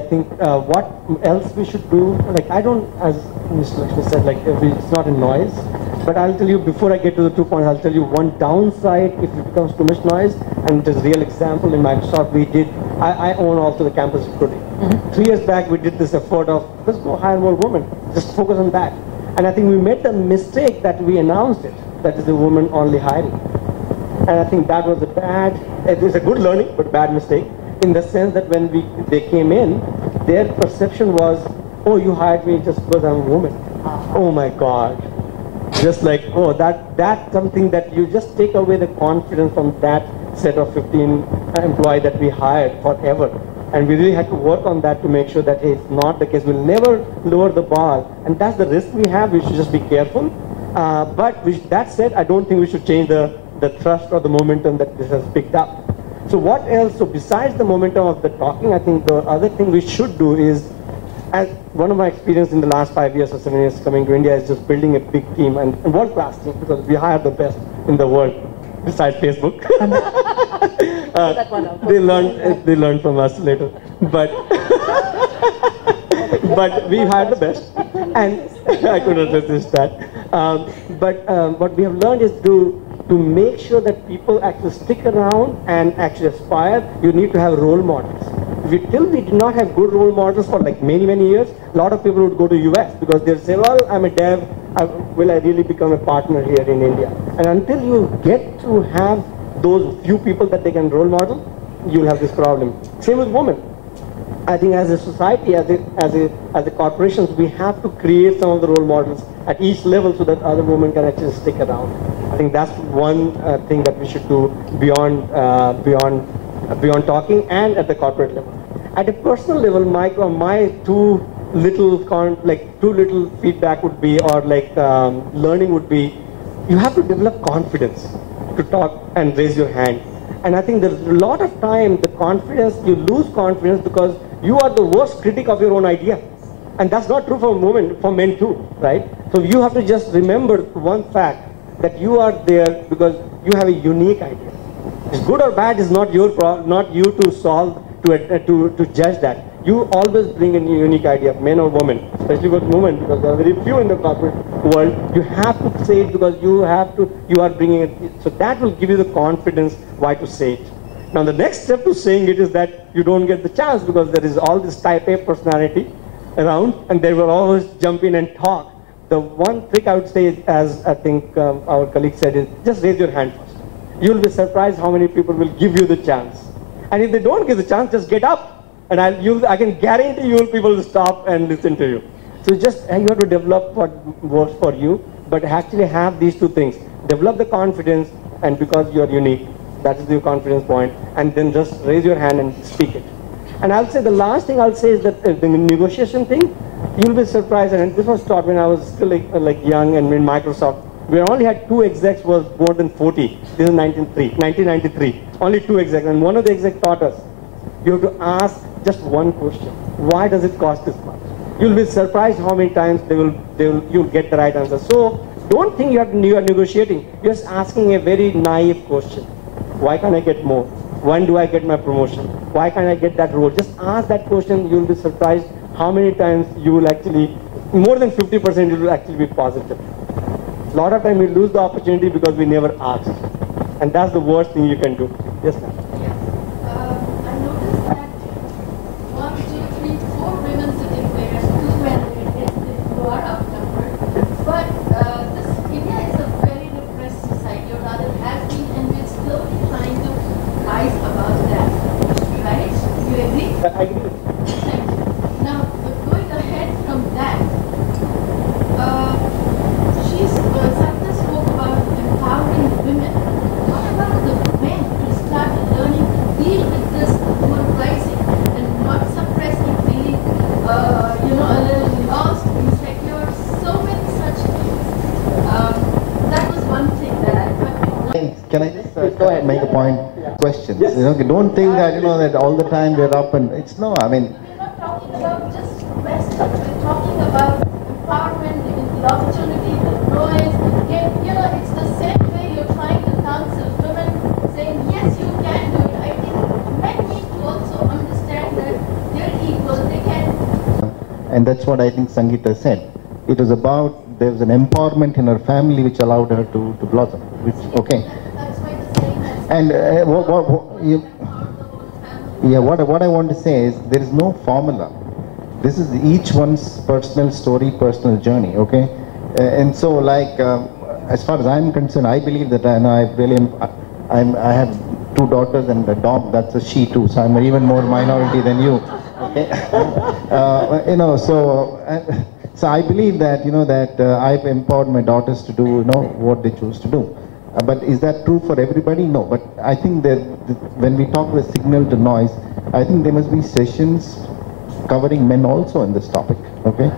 I think what else we should do, like I don't, as Mr. Lakshmi said, like it's not a noise, but I'll tell you before I get to the 2 points, I'll tell you one downside if it becomes too much noise, and there's a real example in Microsoft we did, I own also the campus recruiting. 3 years back we did this effort of, let's go hire more women, just focus on that. And I think we made the mistake that we announced it, that is a woman only hiring. And I think that was a bad, it was a good learning, but bad mistake, in the sense that when they came in, their perception was, oh, you hired me just because I'm a woman. Oh my God. Just like, oh, that's something that you just take away the confidence from that set of 15 employees that we hired forever. And we really had to work on that to make sure that, hey, it's not the case. We'll never lower the bar. And that's the risk we have. We should just be careful. But that said, I don't think we should change the thrust or the momentum that this has picked up. So what else? So besides the momentum of the talking, I think the other thing we should do is, as one of my experience in the last 5 years or 7 years coming to India is just building a big team and world-class team, because we hire the best in the world besides Facebook. They learn from us later, but but we hired the best, and I couldn't resist that. But what we have learned is to make sure that people actually stick around and actually aspire. You need to have role models. Till we did not have good role models for like many years, a lot of people would go to US because they'll say, well, I'm a dev, will I really become a partner here in India? And until you get to have those few people that they can role model, you'll have this problem. Same with women. I think as a society, as a corporations, we have to create some of the role models at each level so that other women can actually stick around. I think that's one thing that we should do beyond talking and at the corporate level. At a personal level, my two little feedback would be, or like learning would be, you have to develop confidence to talk and raise your hand. And I think there's a lot of time, the confidence, you lose confidence because you are the worst critic of your own idea. And that's not true for women, for men too, right? So you have to just remember one fact, that you are there because you have a unique idea. It's good or bad is not your problem, not you to solve, to judge that. You always bring a unique idea, men or women, especially with women, because there are very few in the corporate world. You have to say it because you are bringing it. So that will give you the confidence why to say it. Now the next step to saying it is that you don't get the chance because there is all this type A personality around and they will always jump in and talk. The one trick I would say, as I think our colleague said, is just raise your hand first. You'll be surprised how many people will give you the chance. And if they don't give the chance, just get up. And I can guarantee you people will stop and listen to you. So just you have to develop what works for you, but actually have these two things. Develop the confidence, and because you're unique, that is the confidence point, and then just raise your hand and speak it. And I'll say the last thing I'll say is that the negotiation thing, you'll be surprised, and this was taught when I was still like young and in Microsoft. We only had 2 execs was more than 40. This is 1993. Only 2 execs, and one of the execs taught us, you have to ask just one question. Why does it cost this much? You'll be surprised how many times you'll get the right answer. So don't think you are negotiating. You're just asking a very naive question. Why can't I get more? When do I get my promotion? Why can't I get that role? Just ask that question. You'll be surprised how many times you will actually, more than 50% it will actually be positive. A lot of time we lose the opportunity because we never asked. And that's the worst thing you can do. Yes, ma'am. I noticed that 1, 2, 3, 4 women sitting there, 2 men, you are outnumbered. But India is a very repressed society, or rather has been, and we're slowly trying to rise above that. Right? You agree? I agree. Thank you. Now, going ahead from that, Satya spoke about empowering women. What about the men who start learning to deal with this woman rising and not suppressing, feeling, a little lost, insecure, so many such things. That was one thing that I thought. Can I just make a point? Questions. Yes. Don't think that that all the time we're up and it's no. I mean. We're not talking about just Western. We're talking about empowerment, giving the opportunity, the noise. It's the same way you're trying to counsel women, saying yes, you can do it. I think men need to also understand that they're equal. They And that's what I think Sangeeta said. It was about, there was an empowerment in her family which allowed her to blossom. Which, okay. That's why the saying that's And what I want to say is, there is no formula. This is each one's personal story, personal journey, okay? And so, like, as far as I'm concerned, I believe that I have 2 daughters and a dog, that's a she too, so I'm even more minority than you, okay? You know, so I believe that, you know, that I've empowered my daughters to do, you know, what they choose to do. But is that true for everybody? No, but I think that when we talk about signal to noise, I think there must be sessions covering men also in this topic, okay?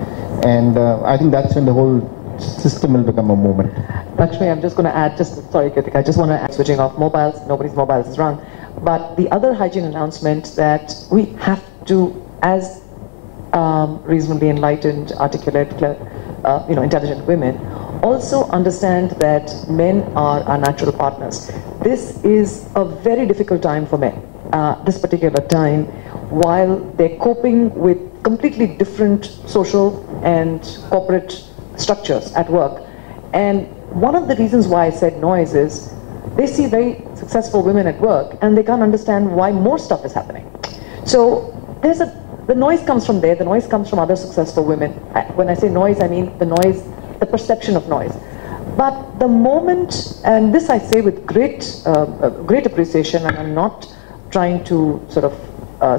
And I think that's when the whole system will become a movement. Lakshmi, I'm just going to add, sorry Kritika, I just want to add, switching off mobiles, nobody's mobiles is wrong. But the other hygiene announcement that we have to, as reasonably enlightened, articulate, intelligent women, also understand that men are our natural partners. This is a very difficult time for men, this particular time, while they're coping with completely different social and corporate structures at work. And one of the reasons why I said noise is they see very successful women at work and they can't understand why more stuff is happening. So the noise comes from there, the noise comes from other successful women. When I say noise, I mean the noise, the perception of noise. But the moment, and this I say with great appreciation, and I'm not trying to sort of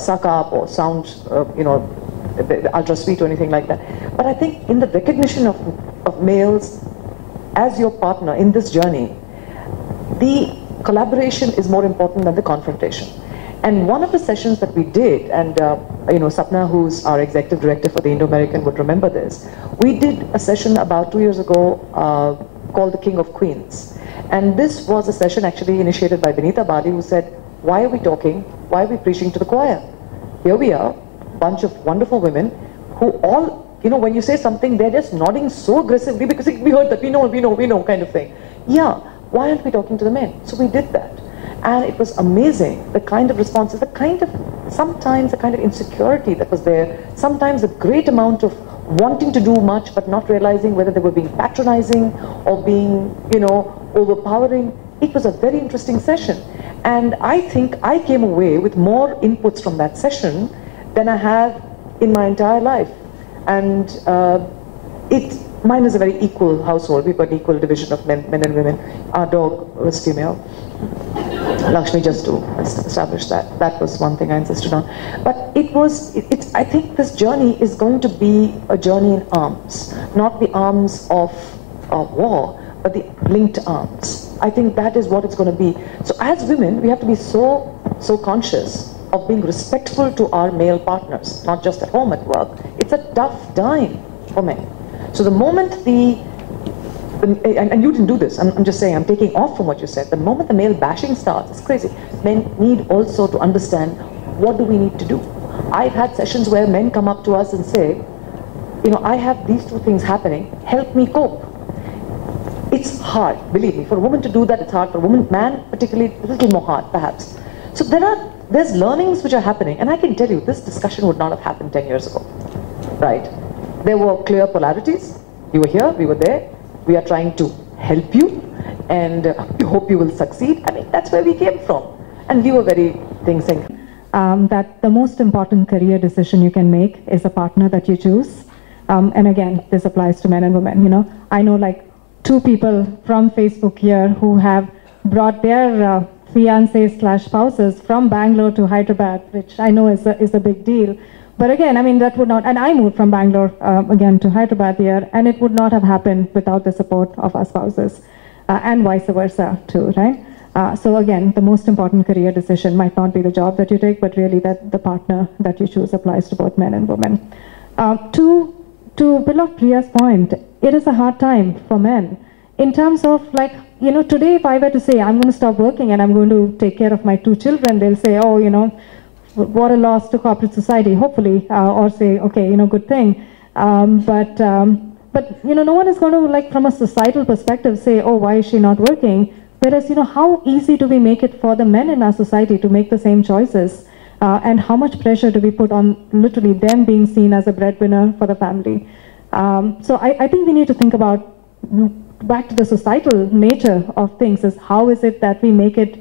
suck up or sound, ultra sweet or anything like that. But I think in the recognition of males as your partner in this journey, the collaboration is more important than the confrontation. And one of the sessions that we did, and Sapna, who's our executive director for the Indo-American, would remember this. We did a session about 2 years ago called The King of Queens. And this was a session actually initiated by Vinita Bali, who said, why are we talking? Why are we preaching to the choir? Here we are, a bunch of wonderful women who all, when you say something, they're just nodding so aggressively because we heard that, we know kind of thing. Yeah, why aren't we talking to the men? So we did that. And it was amazing, the kind of responses, sometimes the kind of insecurity that was there, sometimes a great amount of wanting to do much but not realizing whether they were being patronizing or being, overpowering. It was a very interesting session. And I think I came away with more inputs from that session than I have in my entire life. And mine is a very equal household. We've got an equal division of men and women. Our dog was female. Lakshmi, just to establish that. That was one thing I insisted on. But I think this journey is going to be a journey in arms. Not the arms of war, but the linked arms. I think that is what it's going to be. So as women, we have to be so conscious of being respectful to our male partners, not just at home, at work. It's a tough time for men. So the moment and you didn't do this, I'm just saying, I'm taking off from what you said. The moment the male bashing starts, it's crazy. Men need also to understand, what do we need to do? I've had sessions where men come up to us and say, I have these 2 things happening, help me cope. It's hard, believe me. For a woman to do that, it's hard. For a man, particularly, a little more hard, perhaps. So there's learnings which are happening, and I can tell you, this discussion would not have happened 10 years ago, right? There were clear polarities. You were here, we were there. We are trying to help you, and we hope you will succeed. I mean, that's where we came from. And we were very saying that the most important career decision you can make is a partner that you choose. And again, this applies to men and women. I know like 2 people from Facebook here who have brought their fiancés/spouses from Bangalore to Hyderabad, which I know is a big deal. But again, I mean, that would not, and I moved from Bangalore again to Hyderabad here, and it would not have happened without the support of our spouses, and vice versa too, right? So again, the most important career decision might not be the job that you take, but really that the partner that you choose applies to both men and women. To Bill of Priya's point, it is a hard time for men in terms of like, today if I were to say I'm going to stop working and I'm going to take care of my 2 children, they'll say, oh, what a loss to corporate society, hopefully, or say, okay, good thing. But no one is going to, like, from a societal perspective, say, oh, why is she not working? Whereas, how easy do we make it for the men in our society to make the same choices? And how much pressure do we put on literally them being seen as a breadwinner for the family? So I think we need to think about, back to the societal nature of things, is how is it that we make it,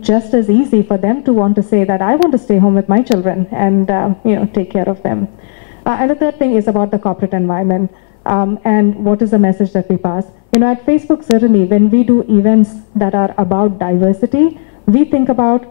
just as easy for them to want to say that I want to stay home with my children and, take care of them. And the third thing is about the corporate environment and what is the message that we pass. At Facebook, certainly, when we do events that are about diversity, we think about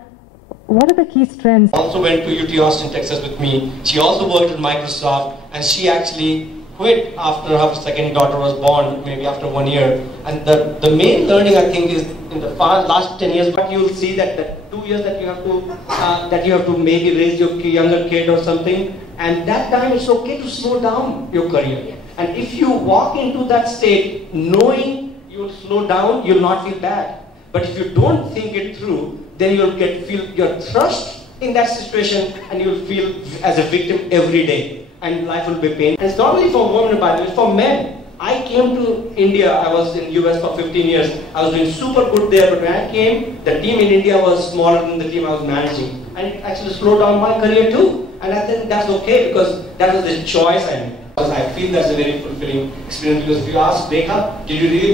what are the key strengths. Also went to UT Austin, Texas with me. She also worked at Microsoft, and she actually quit after her second daughter was born, maybe after 1 year. And the main learning, I think, is in the last 10 years, but you'll see that the 2 years that you have to maybe raise your younger kid or something, and that time it's okay to slow down your career. And if you walk into that state knowing you'll slow down, you'll not feel bad. But if you don't think it through, then feel you're thrust in that situation, and you'll feel as a victim every day, and life will be pain. And it's not only for women, but it's for men. I came to India, I was in US for 15 years, I was doing super good there, but when I came, the team in India was smaller than the team I was managing. And it actually slowed down my career too. And I think that's okay, because that was the choice I made. Because I feel that's a very fulfilling experience, because if you ask Rekha, did you really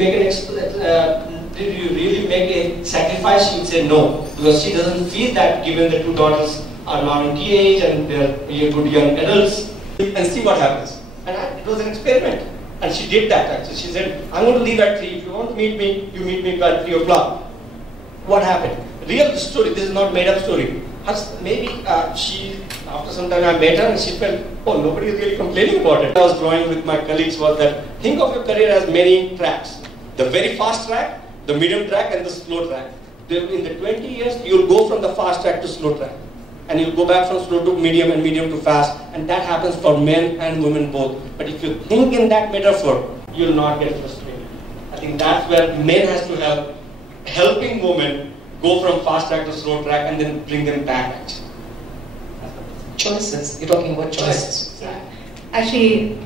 make a sacrifice? She would say no, because she doesn't feel that, given the two daughters are now in teenage and they're good young adults, and see what happens. And it was an experiment. And she did that actually. She said, I'm going to leave at 3. If you want to meet me, you meet me by 3 o'clock. What happened? Real story, this is not made up story. Maybe after some time I met her and she felt, oh, nobody is really complaining about it. I was drawing with my colleagues was that, think of your career as many tracks. The very fast track, the medium track, and the slow track. In the 20 years, you'll go from the fast track to slow track. And you'll go back from slow to medium and medium to fast. And that happens for men and women both. But if you think in that metaphor, you'll not get frustrated. I think that's where men has to help, helping women go from fast track to slow track and then bring them back. Choices. You're talking about choices. Yeah. Actually,